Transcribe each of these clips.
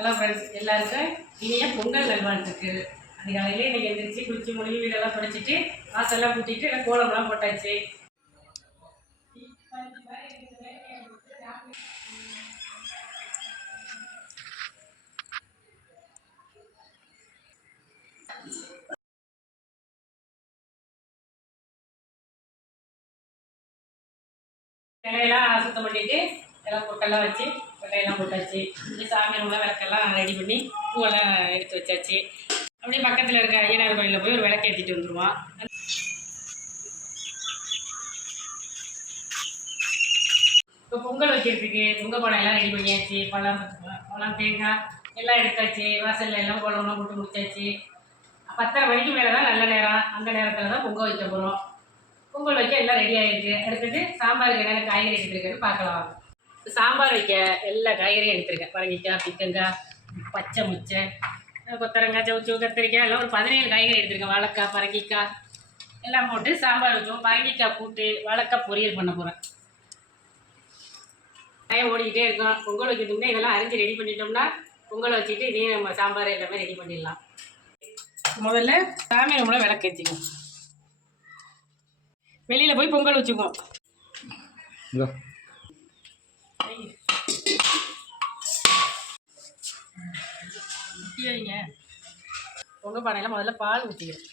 Hello friends எல்லாருக்கும் இனிய பொங்கல் நல்வாழ்த்துக்கு அதிகாலையிலே இன்னைக்கு எந்திரிச்சு குளிச்சு மொழி வீடெல்லாம் படிச்சுட்டு வாசல்லாம் கூட்டிட்டு எல்லாம் கோலம்லாம் போட்டாச்சு. இலையெல்லாம் சுத்தம் பண்ணிட்டு எல்லாம் பொட்டெல்லாம் வச்சு கொட்டையெல்லாம் போட்டாச்சு. இந்த சாமி ரூமில் விளக்கெல்லாம் ரெடி பண்ணி பூவெல்லாம் எடுத்து வச்சாச்சு. அப்படியே பக்கத்தில் இருக்க ஐயனார் கோயிலில் போய் ஒரு விளக்கு ஏற்றிட்டு வந்துடுவோம் இப்போ பொங்கல் வைக்கிறதுக்கு பொங்கல் பழம் எல்லாம் ரெடி பண்ணியாச்சு. பழம் பழம் தேங்காய் எல்லாம் எடுத்தாச்சு. வாசலில் எல்லாம் குழம்புலாம் போட்டு முடிச்சாச்சு. பத்தரை மணிக்கு மேலே தான் நல்ல நேரம். அந்த நேரத்தில் தான் பொங்கல் வைக்க போகிறோம் பொங்கல் வைக்க எல்லாம் ரெடி ஆகிருக்கு அடுத்தது சாம்பாருக்கு என்னென்ன காய்கறி எடுத்துருக்குன்னு பார்க்கலாம். சாம்பார் வைக்க எல்லா காய்கறியும் எடுத்துருக்கேன் பரங்கிக்காய் பிக்கங்காய் பச்சை முச்சை கொத்தரங்காய் சவுச்சு கத்திரிக்காய் எல்லாம் ஒரு பதினேழு காய்கறி எடுத்துருக்கேன் வாழைக்காய் பரங்கிக்காய் எல்லாம் போட்டு சாம்பார் வைக்கும் பரங்கிக்காய் போட்டு வாழைக்காய் பொரியல் பண்ண போகிறேன் காயம் ஓடிக்கிட்டே இருக்கோம். பொங்கல் வைக்கிறதுக்கு இதெல்லாம் அரிஞ்சு ரெடி பண்ணிட்டோம்னா பொங்கல் வச்சுட்டு இதே நம்ம சாம்பார் எல்லாமே ரெடி பண்ணிடலாம். முதல்ல சாமி ரூமில் விளக்கு ஏற்றிக்கும் வெளியில் போய் பொங்கல் வச்சுக்குவோம். இதோ ஊற்றி வைங்க பொங்கல் பானையில் முதல்ல பால் ஊற்றிக்கிறேன்.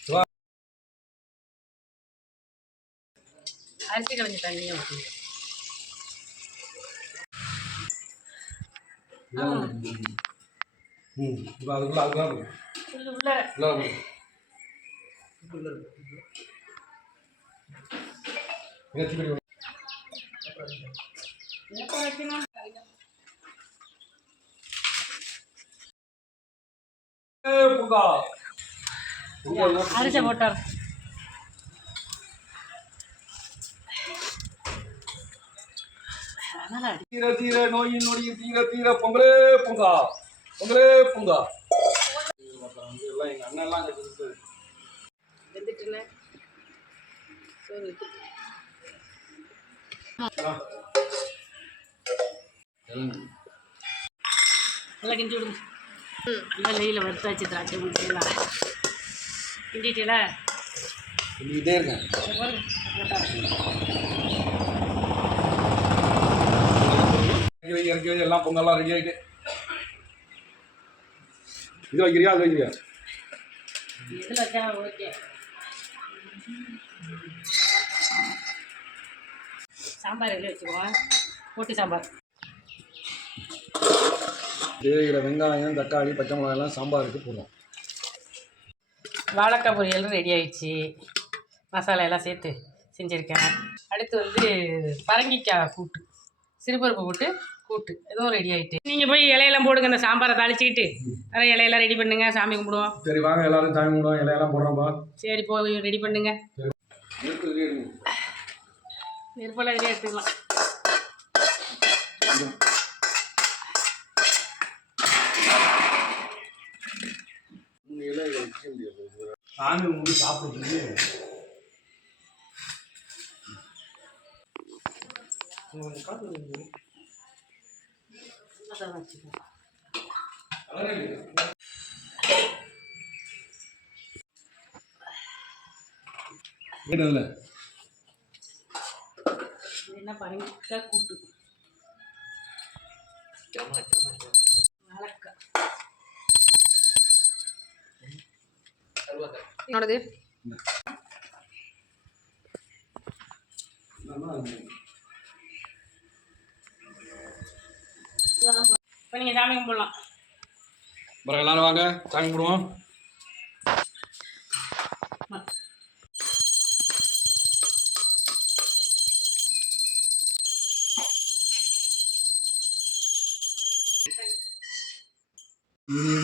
அரிசி களைஞ்ச தண்ணியை ஊற்றிக்கிறேன். உள்ள உள்ள உள்ள இருக்கு. இங்க தீ பிடி. எப்போ வைக்கணும் ஏய், அரிசி போட்டார் தீர தீர நோயின் நொடியின் தீர தீர பொங்கலே பொங்கா பொங்கலே பொங்கா எல்லாம் எங்க அண்ணன் எல்லாம் இருக்குது. வெந்துட்டுல நல்லா கிண்டி விடுங்க. நல்லா நெய்யில் வறுத்தாச்சு திராட்சை முடிச்சுலாம் கிண்டிட்டல? சொல்லிக்கிட்டே இருக்கேன் இறக்கி எல்லாம் பொங்கல்லாம் ரெடி ஆகிட்டு இது வைக்கிறியா அது வைக்கிறியா? வச்சா ஓகே. சாம்பார் எதில் வச்சுக்குவோம்? போட்டு சாம்பார். தேவையான வெங்காயம் தக்காளி பச்சை மிளகாய் எல்லாம் சாம்பாருக்கு போடுறோம் வாழைக்காய் பொரியல் ரெடி ஆயிடுச்சு. மசாலா எல்லாம் சேர்த்து செஞ்சுருக்கேன். அடுத்து வந்து பரங்கிக்காய் கூட்டு சிறுபருப்பு போட்டு கூட்டு இதுவும் ரெடி ஆயிட்டு. நீங்கள் போய் இலையெல்லாம் போடுங்க இந்த சாம்பாரை தாளிச்சிக்கிட்டு. நிறைய இலையெல்லாம் ரெடி பண்ணுங்க சாமி கும்பிடுவோம். சரி வாங்க எல்லாரும் சாமி கும்பிடுவோம் இலையெல்லாம் போடுறோம்ப்பா சரி போய் ரெடி பண்ணுங்க. நெருப்பெல்லாம் ரெடி எடுத்துக்கலாம். சாமி இது என்ன பரங்கிக்காய் கூட்டு? வாழைக்காய் என்னோடது இப்போ நீங்கள் சாமி கும்பிடலாம் அப்புறம் எல்லாரும் வாங்க சாமி கும்பிடுவோம்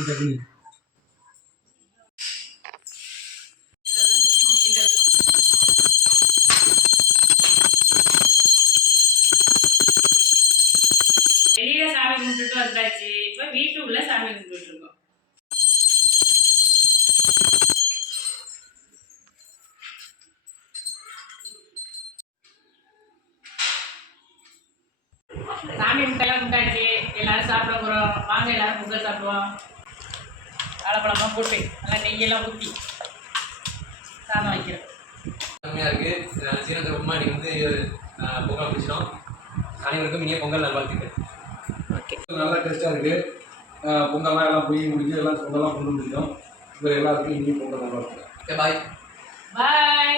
சட்னி வெளியில சாமி கும்பிட்டுட்டு வந்தாச்சு. இப்போ உள்ள சாமி கும்பிட்டு இருக்கோம். சாமி முட்டையெல்லாம் கும்பிட்டாச்சு. எல்லாரும் சாப்பிட போறோம். வாங்க எல்லாரும் பொங்கல் சாப்பிடுவோம். வாழைப்பழமா போட்டு நல்லா நெய்யெல்லாம் ஊற்றி சாதம் வைக்கிறோம். கம்மியாக இருக்குது சீரக உமாடி இன்னைக்கு வந்து பொங்கல் பிடிச்சிடும் அனைவருக்கும் இனிய பொங்கல் நல்வாழ்த்துக்கள். நல்லா டேஸ்ட்டாக இருக்குது பொங்கல்லாம் எல்லாம் போய் முடிஞ்சு எல்லாம் பொங்கல்லாம் கொண்டு முடிஞ்சோம் இவர் எல்லாருக்கும் இங்கேயும் பொங்கல் நல்லா இருக்கும் பாய் பாய்